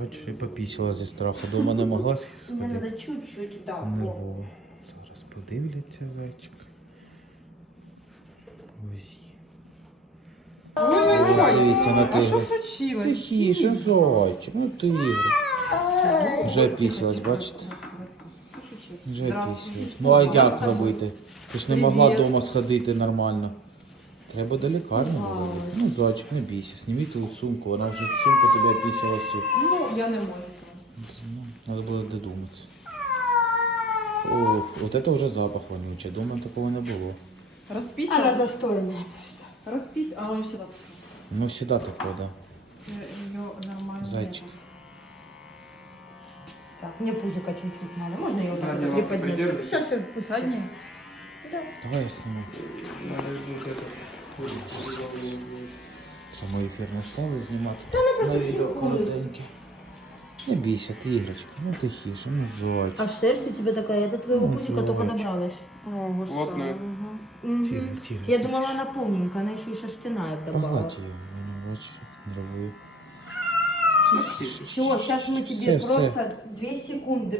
Бачиш, і попісила зі страху. Дома не могла сходити. надо чуть-чуть, да. во. Нервово. Зараз подивляться зайчик. Ось. Ой-ой-ой. Дивіться на А що случилось? Тихіше, зайчик, ну тигр. Вже пісялась, бачите? Вже пісялась. Ну а як робити? Ти ж не могла Привіт. вдома сходити нормально. Треба до лікарні робити. Ну, зайчик, не бійся, зніміть ту сумку, вона вже сумку тебе пісяла всю. Ну, я не можу. Надо було додуматися. Ох, от це вже запах вонючий. Дома такого не було. Она Розпісила? застойная просто. Розпіс, а воно сюди. Ну, всегда такое, да. Це її нормально. Зайчик. Так, мне пузика чуть-чуть надо. Можно ее вот так Заднего вот приподнять? придерживай. Сейчас, сейчас, пусть. Задні? Давай я сниму. Надо это. Само ефір не стали знімати. На відео коротеньке. Не бійся, ти іграшка. Ну тихіше, ну зайчик. А шерсть у тебя такая, до твоего Ну, пузика только зайчик. добралась. О, Плотная. Мгм. Тихо, тихо, Я тихо. думала, она полненькая, она еще и шерстяная вдобавок. Погладь її, ну, бачиш, як нервує. Все, сейчас мы тебе Все, все. просто две секунды